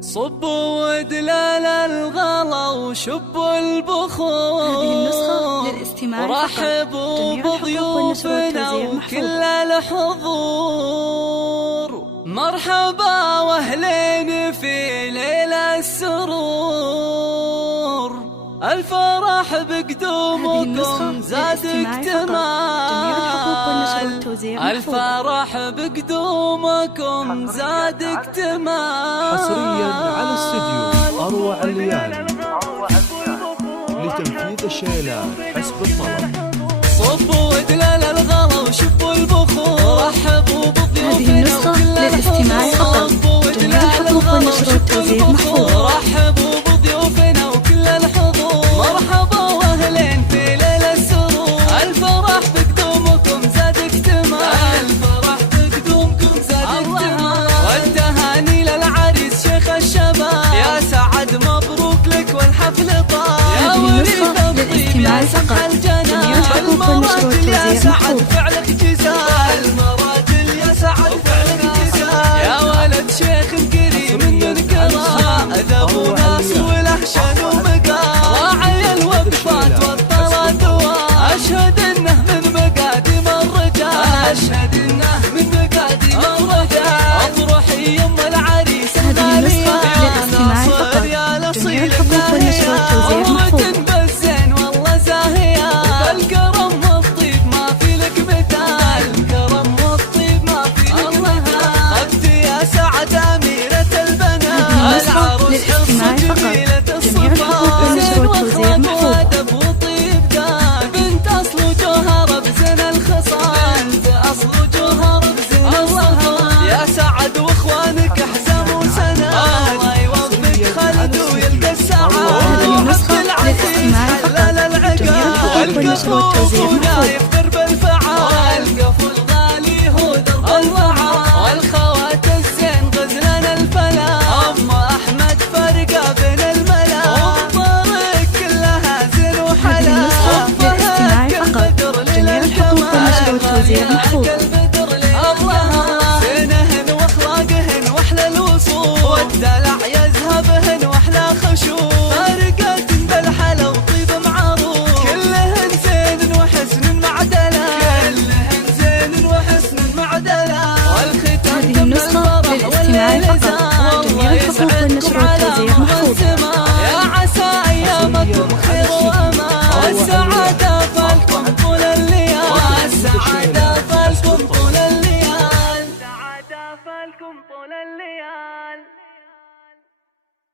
صبوا ودلال الغلا وشبوا البخور. هذه النسخة للاستماع فقط. ورحبوا بضيوفنا وكل الحضور. مرحبا واهلين في ليل السرور. الفرح بقدومكم زاد اكتمال. الفرح بقدومكم زاد اكتمال. حصريا على استديو أروع الليالي لتنفيذ الشيلات حسب الطلب. صبوا ودلال الغلا وشبوا البخور. رحبوا بضيوفنا وكل الحضور. جميع الحقوق والنشر والتوزيع محفوظ. رحبوا بضيوفنا وكل الحضور. مرحبا واهلين في ليل السرور. الفرح بقدومكم زاد اكتمال. الفرح بقدومكم زاد اكتمال. والتهاني للعريس شيخ الشباب. يا سعد مبروك لك والحفل طاب. يا وليد الطيب يا سمح الجنان. المراجل يا سعد فعلك جزاء. المراجل يا سعد فعلك جزاء. يا ولد شيخ كريم من الكرام. ذبو ناس وله شان ومقام. راعي الوقفات والطلاتوات. أشهد انه من مقادم الرجال. أشهد انه من مقادم الرجال. افرحي يم العريس الغالية. يا ناصر يا الاصيل الثانية. بالزين والله زاهية. بالكرم والطيب ما في لك مثال. الكرم والطيب ما في لك مثال. اختي يا سعد اميرة البنات. العروس حصة جميلة الصفات. زين واخلاق وادب وطيب دان. بنت اصل وجوهر بزين الخصال. بنت اصل وجوهر بزين الخصال. يا سعد واخوانك احزام وسنان. الله يوفق خالد ويلقى السعادة. هذه النسخة للاستماع فقط. جميع الحقوق والنشر والتوزيع محفوظ. درب الفعال. القفو الغالي هو درب الفعال. والخوات الزين غزلنا الفلا. ام احمد فرقه بين الملا. والطريق كلها زين وحلا. هذه النسخة للاستماع فقط. جميع الحقوق والنشر والتوزيع محفوظ. الله زينهن واخلاقهن واحلى الوصول. والدلع